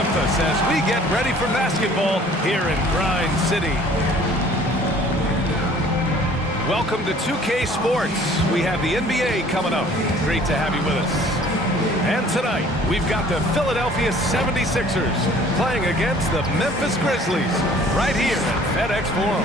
Memphis as we get ready for basketball here in Grind City. Welcome to 2K Sports. We have the NBA coming up. Great to have you with us. And tonight, we've got the Philadelphia 76ers playing against the Memphis Grizzlies right here at FedEx Forum.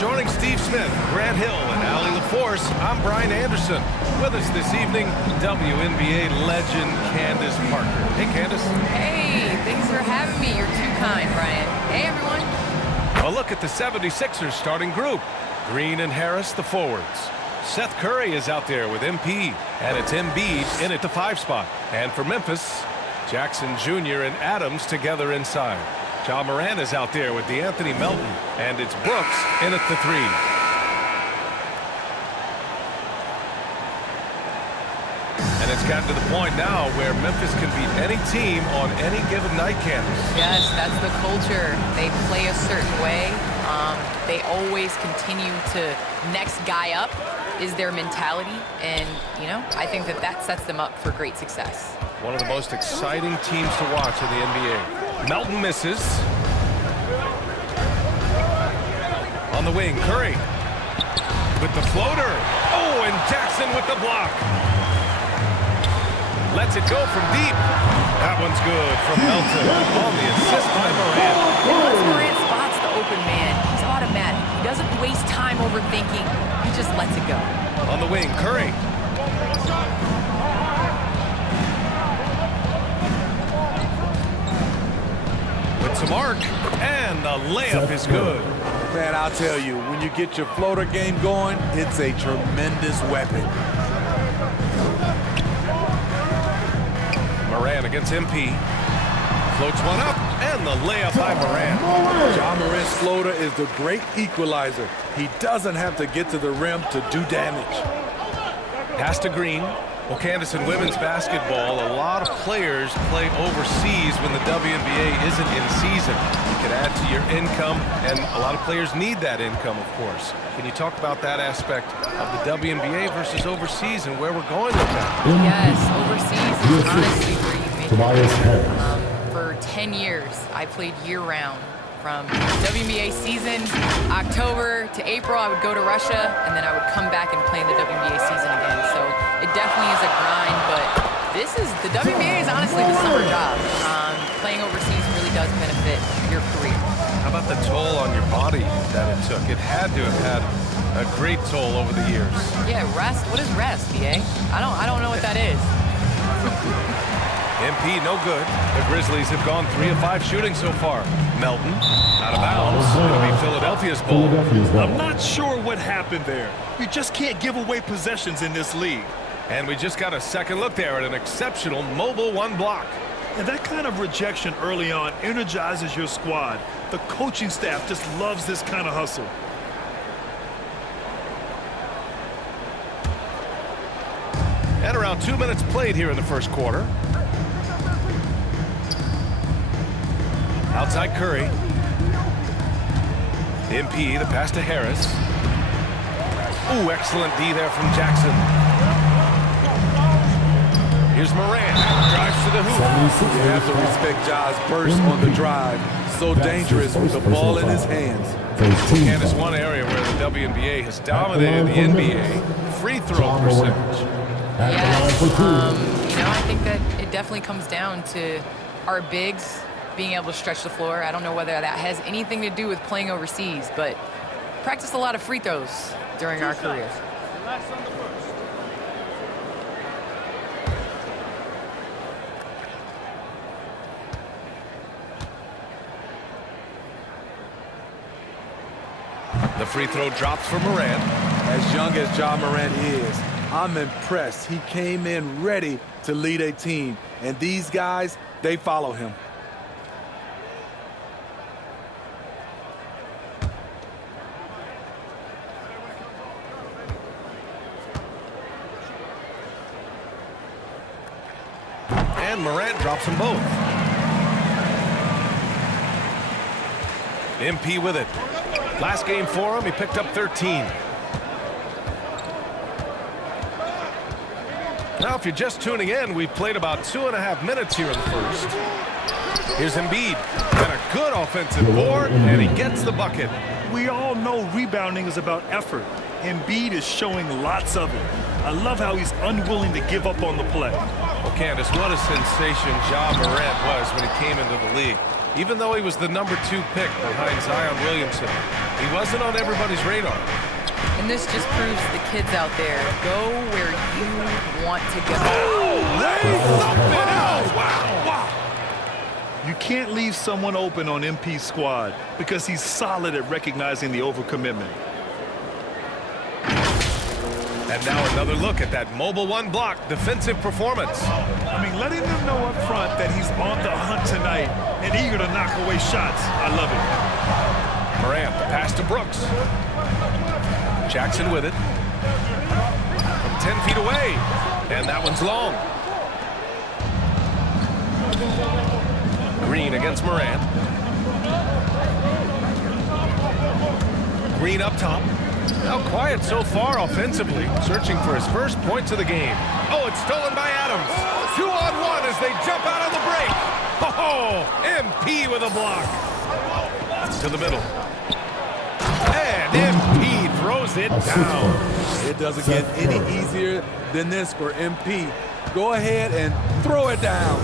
Joining Steve Smith, Grant Hill, and Allie LaForce, I'm Brian Anderson. With us this evening, WNBA legend Candace Parker. Hey, Candace. Hey, thanks for having me. You're too kind, Brian. Hey, everyone. A look at the 76ers starting group. Green and Harris, the forwards. Seth Curry is out there with MP, and it's Embiid in at the 5 spot. And for Memphis, Jackson Jr. and Adams together inside. Ja Morant is out there with DeAnthony Melton, and it's Brooks in at the 3. And it's gotten to the point now where Memphis can beat any team on any given night, Candace. Yes, that's the culture. They play a certain way. They always continue to next guy up is their mentality. And, you know, I think that sets them up for great success. One of the most exciting teams to watch in the NBA. Melton misses. On the wing, Curry with the floater. Oh, and Jackson with the block. Lets it go from deep. That one's good from Melton on the assist by Morant. And once Morant spots the open man, he's automatic. He doesn't waste time overthinking. He just lets it go. On the wing, Curry. With some arc, and the layup is good. Man, I'll tell you, when you get your floater game going, it's a tremendous weapon. Morant against MP. Floats one up, and the layup by Morant. Ja Morant's floater is the great equalizer. He doesn't have to get to the rim to do damage. Pass to Green. Well, Candace, in women's basketball, a lot of players play overseas when the WNBA isn't in season. You can add to your income, and a lot of players need that income, of course. Can you talk about that aspect of the WNBA versus overseas and where we're going with that? Yes, overseas is honestly where you make it. For 10 years, I played year-round. From WNBA season, October to April, I would go to Russia, and then I would come back and play in the WNBA season again. So it definitely is a grind, but the WNBA is honestly the summer job. Playing overseas really does benefit your career. How about the toll on your body that it took? It had to have had a great toll over the years. Yeah, rest. What is rest, BA? I don't know what that is. MP no good. The Grizzlies have gone 3 of 5 shooting so far. Melton out of bounds. It'll be Philadelphia's ball. I'm not sure what happened there. You just can't give away possessions in this league. And we just got a second look there at an exceptional mobile 1 block. And that kind of rejection early on energizes your squad. The coaching staff just loves this kind of hustle. And around 2 minutes played here in the first quarter. Outside Curry. MP, the pass to Harris. Ooh, excellent D there from Jackson. Here's Morant. Drives to the hoop. You have to respect Ja's burst on the drive. So dangerous with the ball in his hands. And it's one area where the WNBA has dominated the NBA. Free throw percentage. Yes, you know, I think that it definitely comes down to our bigs being able to stretch the floor. I don't know whether that has anything to do with playing overseas, but practiced a lot of free throws during our careers. The free throw drops for Morant. As young as Ja Morant is, I'm impressed. He came in ready to lead a team, and these guys, they follow him. And Morant drops them both. MP with it. Last game for him, he picked up 13. Now, if you're just tuning in, we've played about 2.5 minutes here in the first. Here's Embiid. And a good offensive board, and he gets the bucket. We all know rebounding is about effort. Embiid is showing lots of it. I love how he's unwilling to give up on the play. Well, Candace, what a sensation Ja Morant was when he came into the league. Even though he was the #2 pick behind Zion Williamson, he wasn't on everybody's radar. And this just proves to the kids out there, go where you want to go. Something else. Wow. You can't leave someone open on MP's squad because he's solid at recognizing the overcommitment. And now another look at that mobile one block defensive performance. I mean, letting them know up front that he's on the hunt tonight and eager to knock away shots. I love it. Morant, the pass to Brooks. Jackson with it. From 10 feet away. And that one's long. Green against Morant. Green up top. Now quiet so far offensively. Searching for his first points of the game. Oh, it's stolen by Adams. 2-on-1 as they jump out on the break. Oh, MP with a block. To the middle. And MP throws it down. It doesn't get any easier than this for MP. Go ahead and throw it down.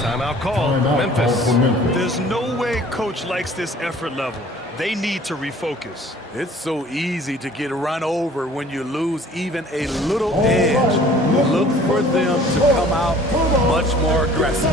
Timeout call. Memphis. There's no way coach likes this effort level. They need to refocus. It's so easy to get run over when you lose even a little edge. Look for them to come out much more aggressive.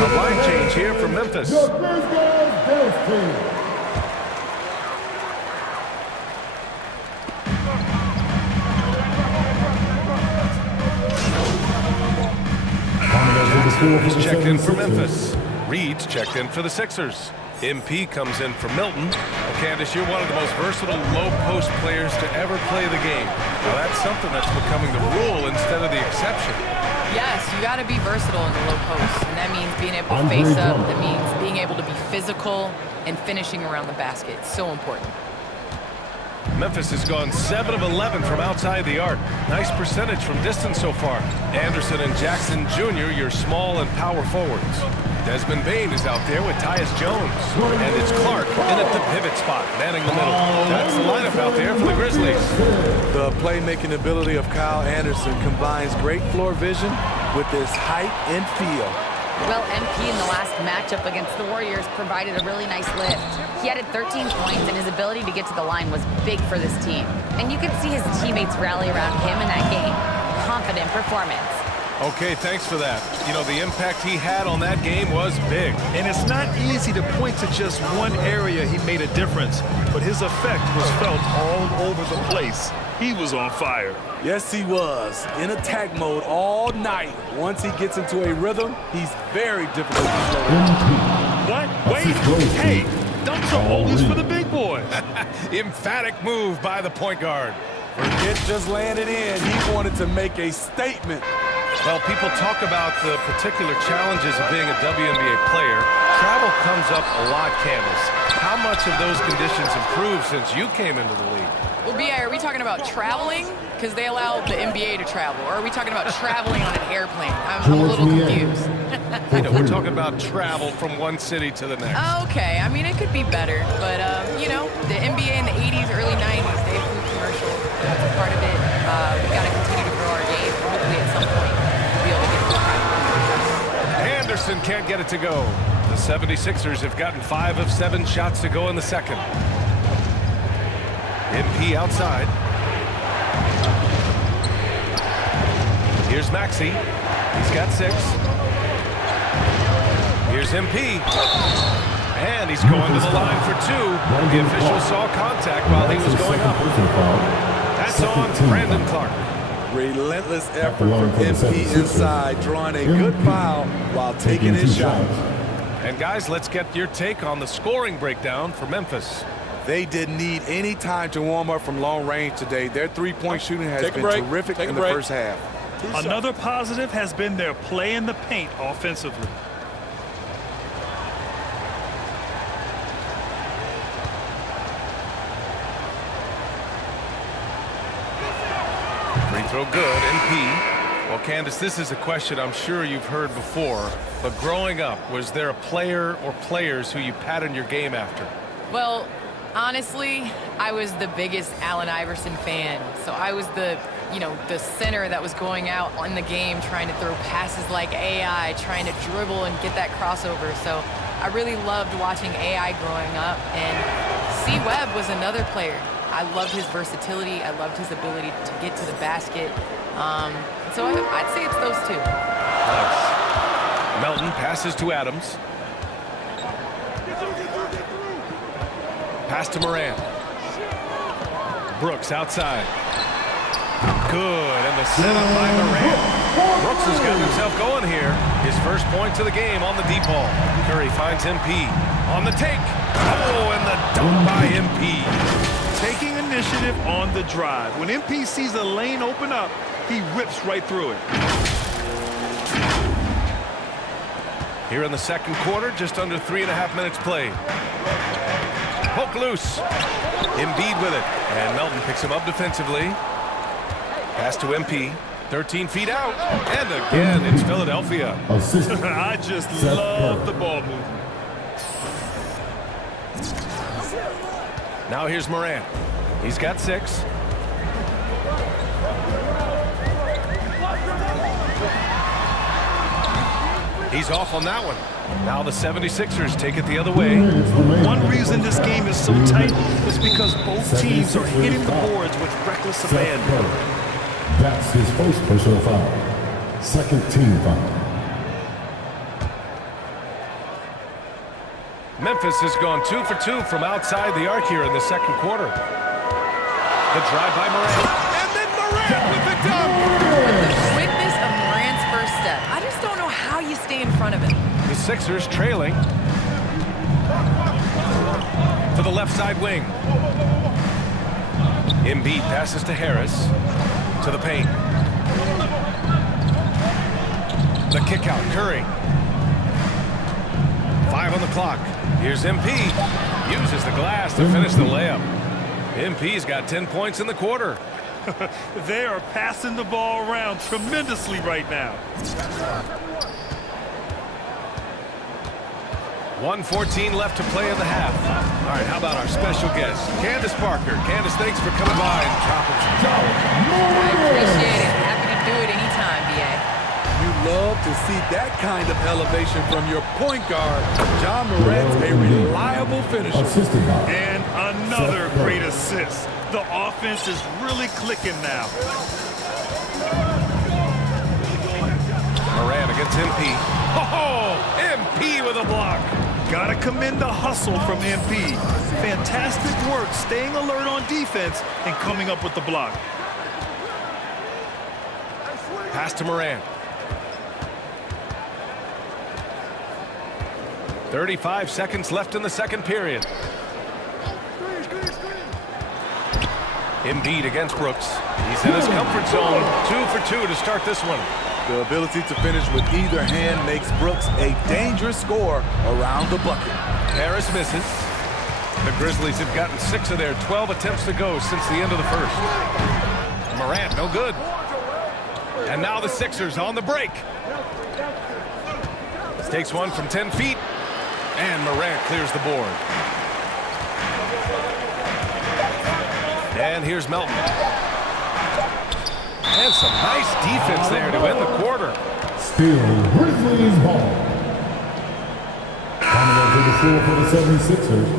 A line change here for Memphis. He's checked in for Memphis. Reed's checked in for the Sixers. MP comes in for Milton. Candace, you're one of the most versatile low-post players to ever play the game. Now, that's something that's becoming the rule instead of the exception. Yes, you got to be versatile in the low post, and that means being able to face up. That means being able to be physical and finishing around the basket. So important. Memphis has gone 7 of 11 from outside the arc. Nice percentage from distance so far. Anderson and Jackson Jr., your small and power forwards. Desmond Bane is out there with Tyus Jones. And it's Clark in at the pivot spot, manning the middle. That's the lineup out there for the Grizzlies. The playmaking ability of Kyle Anderson combines great floor vision with his height and feel. Well, MP in the last matchup against the Warriors provided a really nice lift. He added 13 points, and his ability to get to the line was big for this team. And you could see his teammates rally around him in that game. Confident performance. Okay, thanks for that. You know, the impact he had on that game was big. And it's not easy to point to just one area he made a difference, but his effect was felt all over the place. He was on fire. Yes, he was. In attack mode all night. Once he gets into a rhythm, he's very difficult to slow down. What? Wait. Hey, dunks are always for the big boys. Emphatic move by the point guard. Forget just laying it in. He wanted to make a statement. Well, people talk about the particular challenges of being a WNBA player. Travel comes up a lot, Candace. How much have those conditions improved since you came into the league? Well, B.I., are we talking about traveling? Because they allow the NBA to travel. Or are we talking about traveling on an airplane? I'm a little confused. You know, we're talking about travel from one city to the next. Okay, I mean, it could be better. But, you know, the NBA in the 80s, early 90s, they flew commercial. That's a part of it. We got to continue to grow our game. Hopefully at some point we'll be able to get to the final. Anderson can't get it to go. The 76ers have gotten 5 of 7 shots to go in the second. MP outside. Here's Maxey. He's got 6. Here's MP. And he's going to the line for 2. The official saw contact while he was going up. That's on Brandon Clark. Relentless effort from MP inside, drawing a good foul while taking his shot. And guys, let's get your take on the scoring breakdown for Memphis. They didn't need any time to warm up from long range today. Their three-point shooting has been terrific in the first half. Another positive has been their play in the paint offensively. Free throw good, MP. Well, Candace, this is a question I'm sure you've heard before, but growing up, was there a player or players who you patterned your game after? Well, honestly, I was the biggest Allen Iverson fan. So I was the center that was going out in the game trying to throw passes like AI, trying to dribble and get that crossover. So I really loved watching AI growing up. And C. Webb was another player. I loved his versatility. I loved his ability to get to the basket. So I'd say it's those two. Nice. Melton passes to Adams. Pass to Moran. Brooks outside. Good, and the setup by Moran. Brooks has got himself going here. His first points of the game on the deep ball. Curry finds MP on the take. Oh, and the dunk by MP. Taking initiative on the drive. When MP sees a lane open up, he rips right through it. Here in the second quarter, just under 3.5 minutes played. Poke loose. Embiid with it. And Melton picks him up defensively. Pass to MP. 13 feet out. And again, it's Philadelphia. I just love the ball movement. Now here's Moran. He's got 6. He's off on that one. Now the 76ers take it the other way. One reason this game is so tight is because both teams are hitting the boards with reckless abandon. That's his first personal foul. Second team foul. Memphis has gone 2 for 2 from outside the arc here in the second quarter. The drive by Moran. And then Moran with the dunk. With the quickness of Moran's first step, I just don't know how you stay in front of him. The Sixers trailing. To the left side wing. Embiid passes to Harris. To the paint. The kick out, Curry. 5 on the clock. Here's MP. Uses the glass to finish the layup. MP's got 10 points in the quarter. They are passing the ball around tremendously right now. 1:14 left to play in the half. All right, how about our special guest, Candace Parker. Candace, thanks for coming by and dropping some knowledge. I appreciate it. Happy to do it anytime, BA. You love to see that kind of elevation from your point guard. Ja Morant's a reliable finisher. Assisted by And another great assist. The offense is really clicking now. Moran against MP. Oh, MP with a block. Gotta commend the hustle from MP. Fantastic work staying alert on defense and coming up with the block. Pass to Moran. 35 seconds left in the second period. Embiid against Brooks. He's in his comfort zone. 2 for 2 to start this one. The ability to finish with either hand makes Brooks a dangerous scorer around the bucket. Harris misses. The Grizzlies have gotten 6 of their 12 attempts to go since the end of the first. Morant, no good. And now the Sixers on the break. Takes one from 10 feet. And Morant clears the board. And here's Melton. And some nice defense there to end the quarter. Still Grizzlies ball. Coming onto the floor for the 76ers.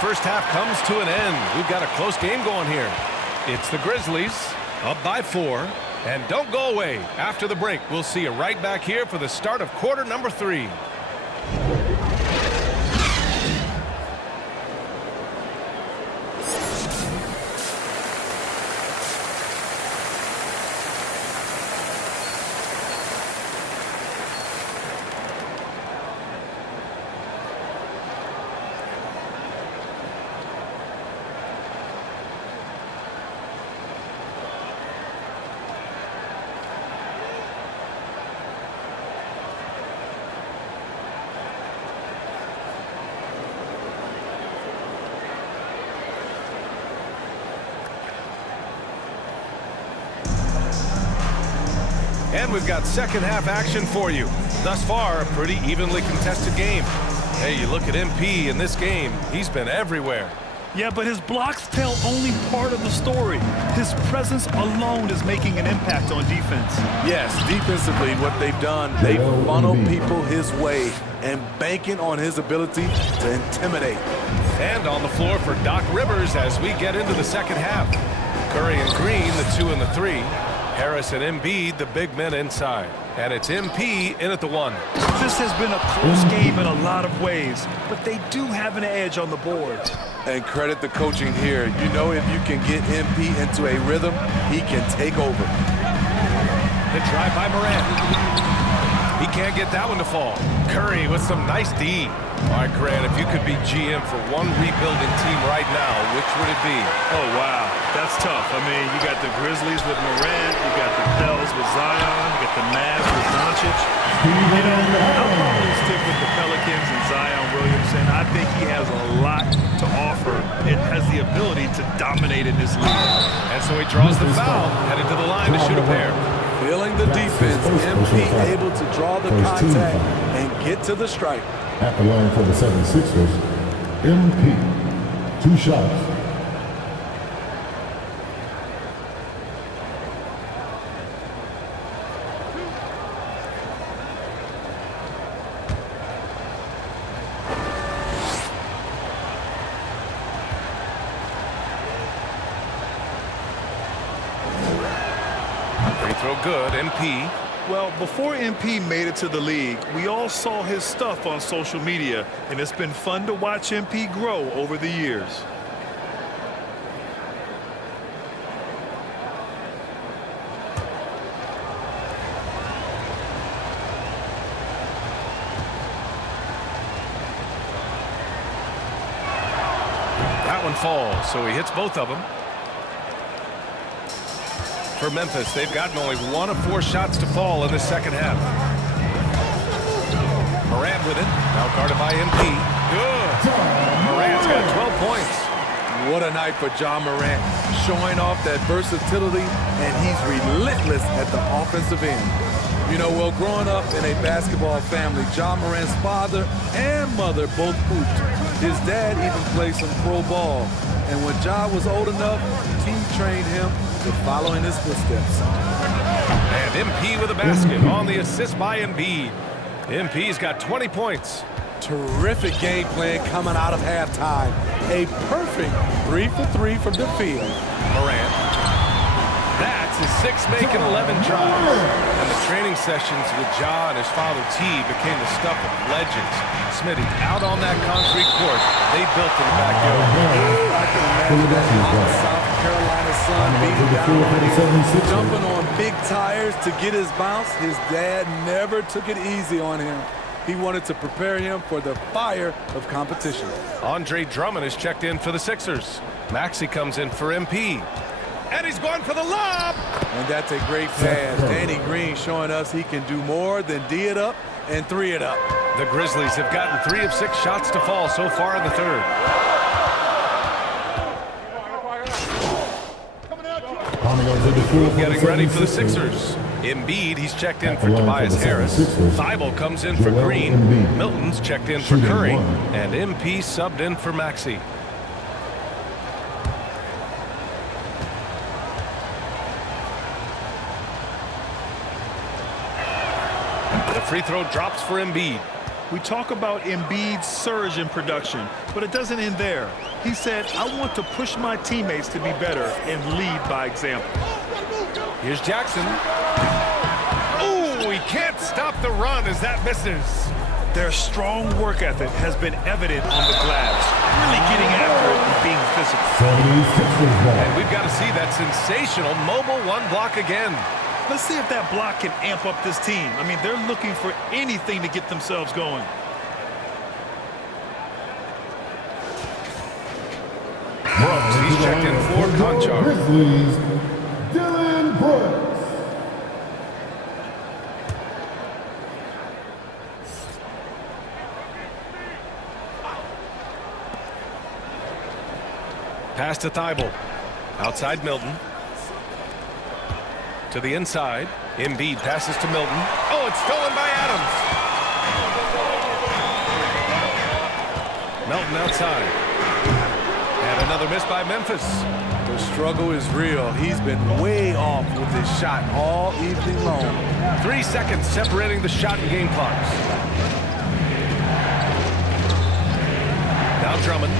first half comes to an end. We've got a close game going here. It's the Grizzlies up by 4. And don't go away. After the break, we'll see you right back here for the start of quarter number 3. And we've got second half action for you. Thus far, a pretty evenly contested game. Hey, you look at MP in this game, he's been everywhere. Yeah, but his blocks tell only part of the story. His presence alone is making an impact on defense. Yes, defensively, what they've done, they've funneled people his way and banking on his ability to intimidate. And on the floor for Doc Rivers as we get into the second half. Curry and Green, the 2 and the 3. Harris and Embiid, the big men inside. And it's MP in at the 1. This has been a close game in a lot of ways, but they do have an edge on the board. And credit the coaching here. You know, if you can get MP into a rhythm, he can take over. The drive by Morant. He can't get that one to fall. Curry with some nice D. All right, Grant, if you could be GM for one rebuilding team right now, which would it be? Oh, wow. That's tough. I mean, you got the Grizzlies with Morant, you got the Pels with Zion, you got the Mavs with Doncic. You know, I'll probably stick with the Pelicans and Zion Williamson. I think he has a lot to offer and has the ability to dominate in this league. And so he draws the foul, headed to the line to shoot a pair. Feeling the defense, MP able to draw the contact and get to the strike. At the line for the 76ers, MP. 2 shots. Free throw good, MP. Well, before MP made it to the league, we all saw his stuff on social media, and it's been fun to watch MP grow over the years. That one falls, so he hits both of them. For Memphis, they've gotten only 1 of 4 shots to fall in the second half. Morant with it. Now guarded by MP. Good. Morant's got 12 points. What a night for Ja Morant, showing off that versatility, and he's relentless at the offensive end. You know, well, growing up in a basketball family, Ja Morant's father and mother both hooped. His dad even played some pro ball. And when Ja was old enough, he trained him to follow in his footsteps. And MP with a basket on the assist by Embiid. MP's got 20 points. Terrific game plan coming out of halftime. A perfect 3 for 3 from the field. Morant. That's his 6th make and 11 tries. And the training sessions with Ja and his father T became the stuff of legends. Smitty, out on that concrete court, they built in the backyard. I can imagine that hot South Carolina sun beating down, jumping on big tires to get his bounce. His dad never took it easy on him. He wanted to prepare him for the fire of competition. Andre Drummond is checked in for the Sixers. Maxey comes in for MP. And he's going for the lob. And that's a great pass. Danny Green showing us he can do more than D it up and 3 it up. The Grizzlies have gotten 3 of 6 shots to fall so far in the third. Getting ready for the Sixers. Embiid, he's checked in for Tobias Harris. Thibault comes in for Green. Milton's checked in for Curry. And MP subbed in for Maxey. The free throw drops for Embiid. We talk about Embiid's surge in production, but it doesn't end there. He said, I want to push my teammates to be better and lead by example. Here's Jackson. Ooh, he can't stop the run as that misses. Their strong work ethic has been evident on the glass, really getting after it and being physical. 76ers ball. And we've got to see that sensational mobile one block again. Let's see if that block can amp up this team. I mean, they're looking for anything to get themselves going. Brooks, he's checked in for Conchar. Grizzlies, Dylan Brooks. Pass to Thibault. Outside Milton. To the inside. Embiid passes to Milton. Oh, it's stolen by Adams. Milton outside. And another miss by Memphis. The struggle is real. He's been way off with his shot all evening long. 3 seconds separating the shot and game clocks. Now Drummond.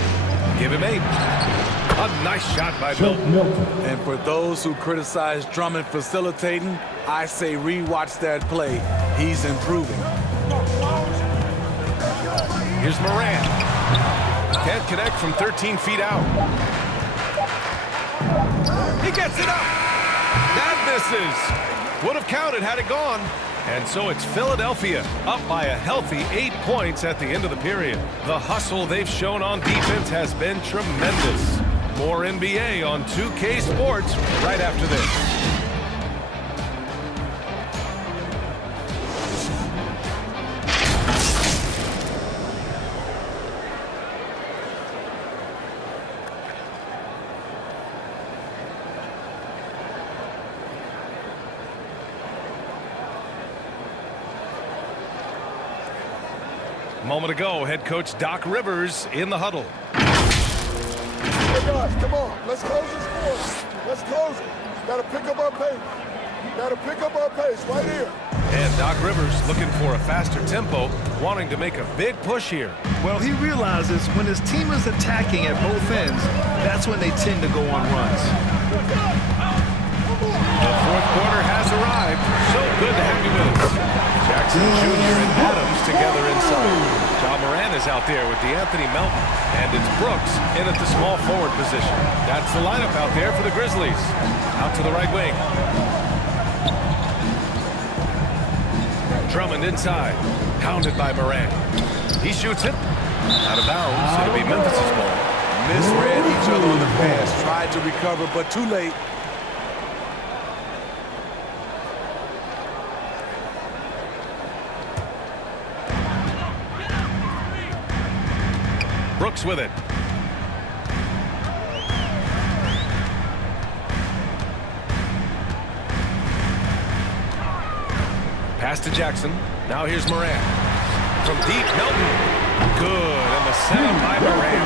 Give him 8. A nice shot by Milton. And for those who criticize Drummond facilitating, I say rewatch that play. He's improving. Here's Morant. Can't connect from 13 feet out. He gets it up. That misses. Would have counted had it gone. And so it's Philadelphia up by a healthy 8 points at the end of the period. The hustle they've shown on defense has been tremendous. More NBA on 2K Sports right after this. A moment ago, head coach Doc Rivers in the huddle. Hey guys, come on. Let's close this score. Let's close it. Gotta pick up our pace. Gotta pick up our pace right here. And Doc Rivers looking for a faster tempo, wanting to make a big push here. Well, he realizes when his team is attacking at both ends, that's when they tend to go on runs. The fourth quarter has arrived. So good to have you with us. Jackson Jr. and Adams together inside. Ja Morant is out there with DeAnthony Melton. And it's Brooks in at the small forward position. That's the lineup out there for the Grizzlies. Out to the right wing. Drummond inside. Pounded by Morant. He shoots it. Out of bounds. It'll be Memphis' ball. Misread each other on the pass. Tried to recover, but too late. Brooks with it. Pass to Jackson. Now here's Morant. From deep, Milton. Good, and the setup by Morant.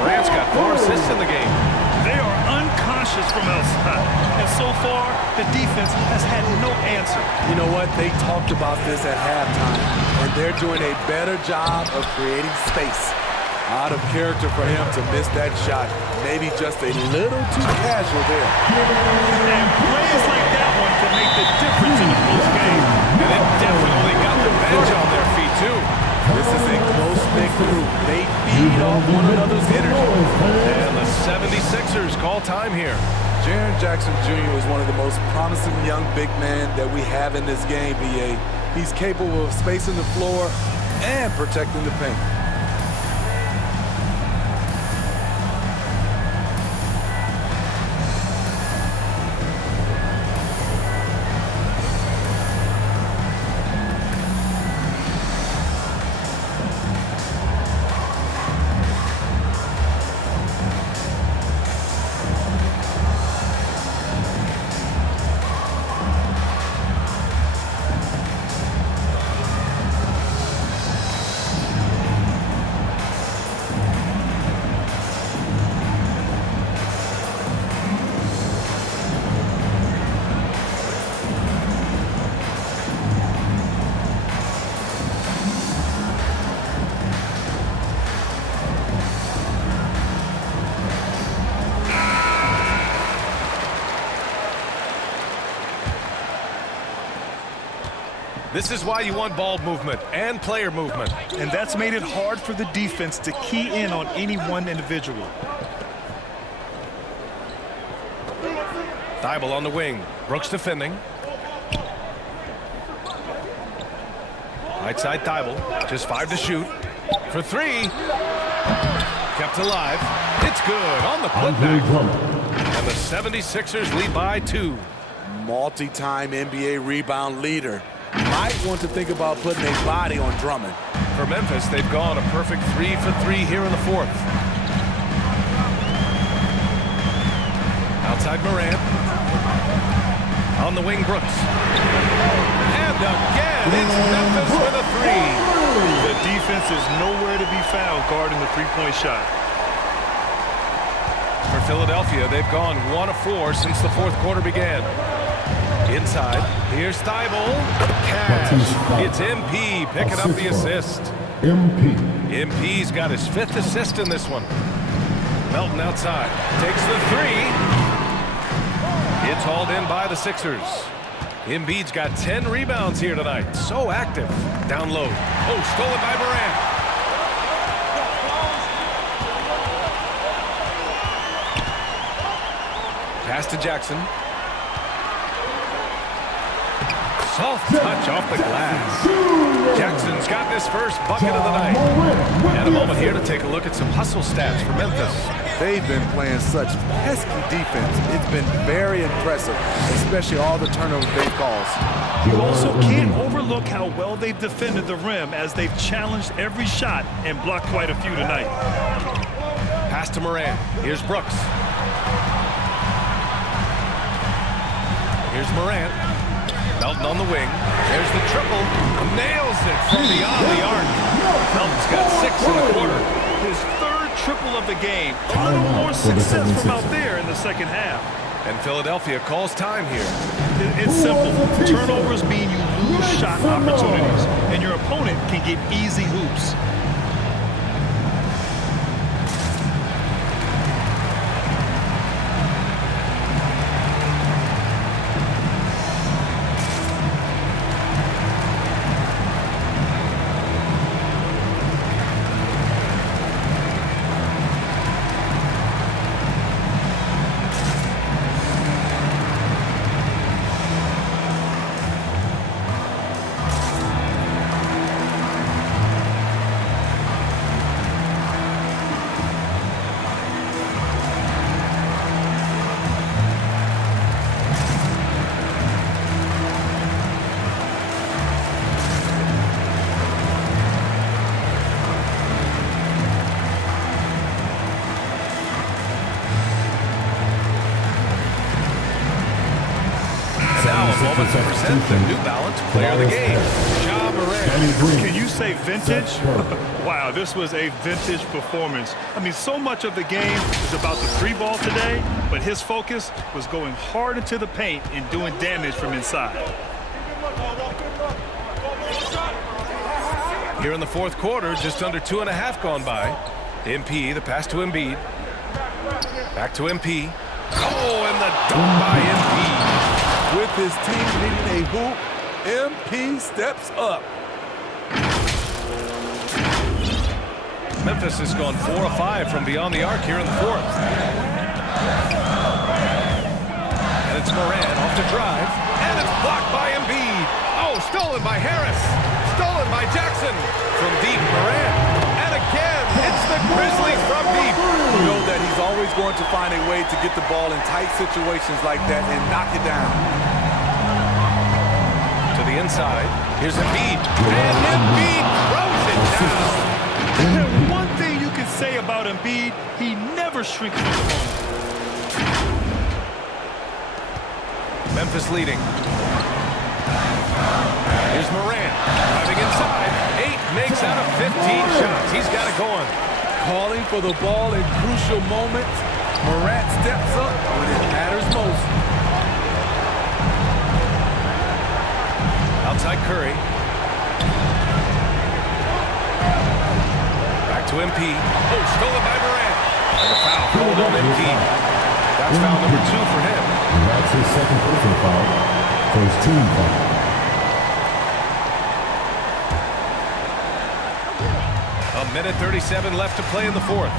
Morant's got 4 assists in the game. They are unconscious from outside, and so far, the defense has had no answer. You know what? They talked about this at halftime, and they're doing a better job of creating space. Out of character for him to miss that shot. Maybe just a little too casual there. And plays like that one can make the difference in the close game. And it definitely got the bench on their feet, too. This is a close-knit group. They feed off one another's energy. And the 76ers call time here. Jaren Jackson Jr. is one of the most promising young big men that we have in this game, BA. He's capable of spacing the floor and protecting the paint. This is why you want ball movement and player movement. And that's made it hard for the defense to key in on any one individual. Thybulle on the wing. Brooks defending. Right side Thybulle. Just 5 to shoot. For 3. Kept alive. It's good on the putback. And the 76ers lead by 2. Multi-time NBA rebound leader. Might want to think about putting a body on Drummond. For Memphis, they've gone a perfect 3 for 3 here in the 4th. Outside Morant. On the wing, Brooks. And again, it's Memphis with a 3. The defense is nowhere to be found guarding the three-point shot. For Philadelphia, they've gone 1 of 4 since the 4th quarter began. Inside, here's Thybulle. Cash. It's MP picking up the assist. MP's got his 5th assist in this one. Melton outside. Takes the 3. It's hauled in by the Sixers. Embiid's got 10 rebounds here tonight. So active. Down low. Oh, stolen by Morant. Pass to Jackson. Soft touch off the glass. Jackson's got this first bucket of the night. And a moment here to take a look at some hustle stats for Memphis. They've been playing such pesky defense. It's been very impressive, especially all the turnovers they've caused. You also can't overlook how well they've defended the rim as they've challenged every shot and blocked quite a few tonight. Pass to Morant. Here's Brooks. Here's Morant. Melton on the wing. There's the triple. Nails it from beyond the arc. Melton's got 6 in the quarter. His 3rd triple of the game. A little more success from out there in the second half. And Philadelphia calls time here. It's simple. Turnovers mean you lose shot opportunities, and your opponent can get easy hoops. Moment to present the New Balance Player of the Game, Ja Morant. Can you say vintage? Wow, this was a vintage performance. I mean, so much of the game is about the 3-ball today, but his focus was going hard into the paint and doing damage from inside. Here in the 4th quarter, just under 2.5 gone by. MP, the pass to Embiid. Back to MP. Oh, and the dunk by MP. With his team needing a hoop, MP steps up. Memphis has gone 4 of 5 from beyond the arc here in the 4th. And it's Morant off the drive. And it's blocked by Embiid. Oh, stolen by Harris. Stolen by Jackson. From deep, Morant. And again, it's the Grizzlies from deep. You know that he's always going to find a way to get the ball in tight situations like that and knock it down. To the inside. Here's Embiid. And Embiid throws it down. One thing you can say about Embiid, he never shrinks his opponent. Memphis leading. Here's Morant. Driving inside. 8 makes out of 15 shots. He's got it going. Calling for the ball in crucial moments. Morant steps up when it matters most. Outside Curry. Back to MP. Oh, stolen by Morant. And the foul called on MP. That's foul number 2 for him. And that's his second personal foul. First team foul. Minute 37 left to play in the fourth.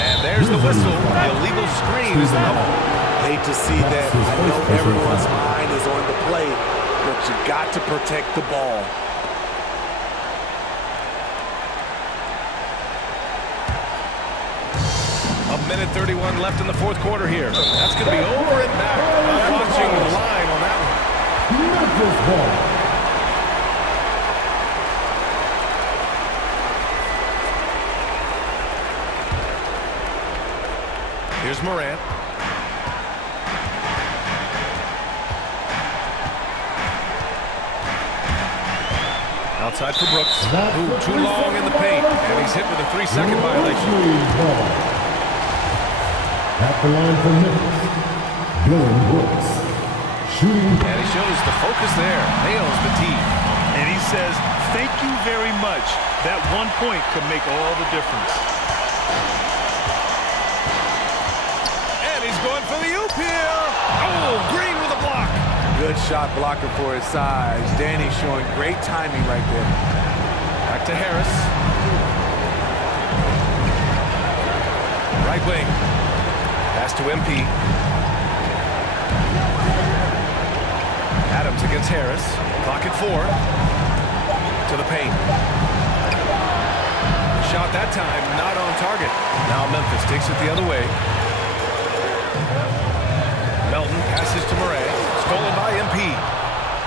And there's the whistle. The illegal screen is the number. Hate to see that. I know everyone's mind is on the play, but you got to protect the ball. A minute 31 left in the fourth quarter here. That's going to be over and back. I'm watching the line on that one. Memphis ball. Here's Morant. Outside for Brooks. Ooh, too long in the paint. And he's hit with a 3-second violation. At the line for Memphis, Dylan Brooks. Shooting. And he shows the focus there. Nails the tee. And he says, thank you very much. That 1 point could make all the difference. Going for the oop-heel. Oh, Green with a block. Good shot blocker for his size. Danny showing great timing right there. Back to Harris. Right wing. Pass to MP. Adams against Harris. Clock at 4. To the paint. Shot that time, not on target. Now Memphis takes it the other way. Melton passes to Murray. Stolen by MP.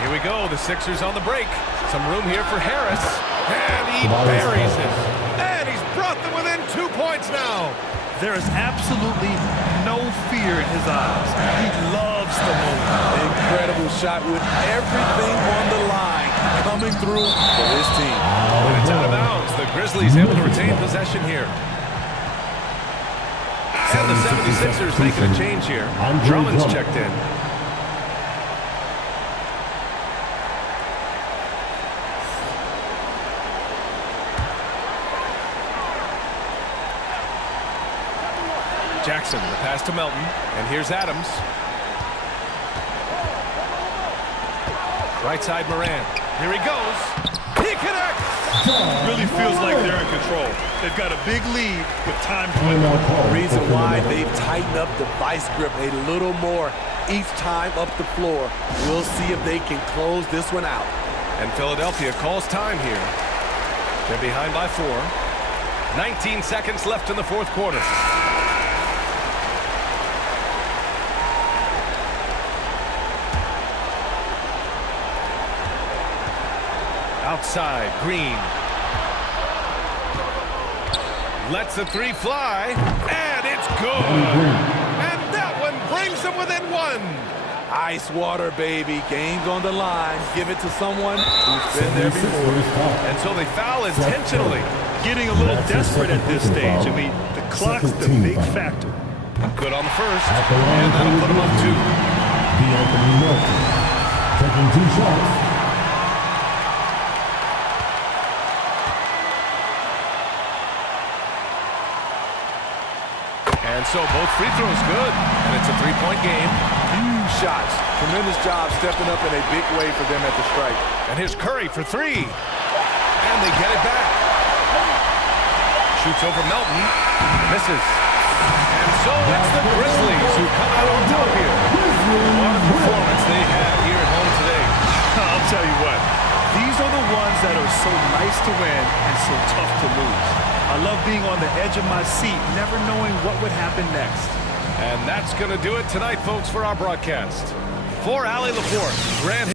Here we go. The Sixers on the break. Some room here for Harris. And he buries it. And he's brought them within 2 points now. There is absolutely no fear in his eyes. He loves the moment. Incredible shot with everything on the line coming through for his team. And it's out of bounds. The Grizzlies able to retain possession here. And the 76ers making a change here. Drummond's checked in. Jackson, the pass to Melton. And here's Adams. Right side Morant. Here he goes. He connects. Really feels like they're in control. They've got a big lead with time to win. The reason why they've tightened up the vice grip a little more each time up the floor. We'll see if they can close this one out. And Philadelphia calls time here. They're behind by 4. 19 seconds left in the fourth quarter. Outside, Green. Lets the 3 fly, and it's good. And that one brings them within 1. Ice water, baby. Game's on the line. Give it to someone who's been there before. And so they foul intentionally. Getting a little desperate at this stage. I mean, the clock's the big factor. Good on the first, and that'll put them up 2. D'Anthony Melton taking 2 shots. And so both free throws good, and it's a 3-point game. Huge shots. Tremendous job stepping up in a big way for them at the strike. And here's Curry for 3. And they get it back. Shoots over Melton. Misses. And so it's the Grizzlies who come out on top here. What a performance they had here at home today. I'll tell you what. These are the ones that are so nice to win and so tough to lose. I love being on the edge of my seat, never knowing what would happen next. And that's going to do it tonight, folks, for our broadcast. For Allie LaForce, Grant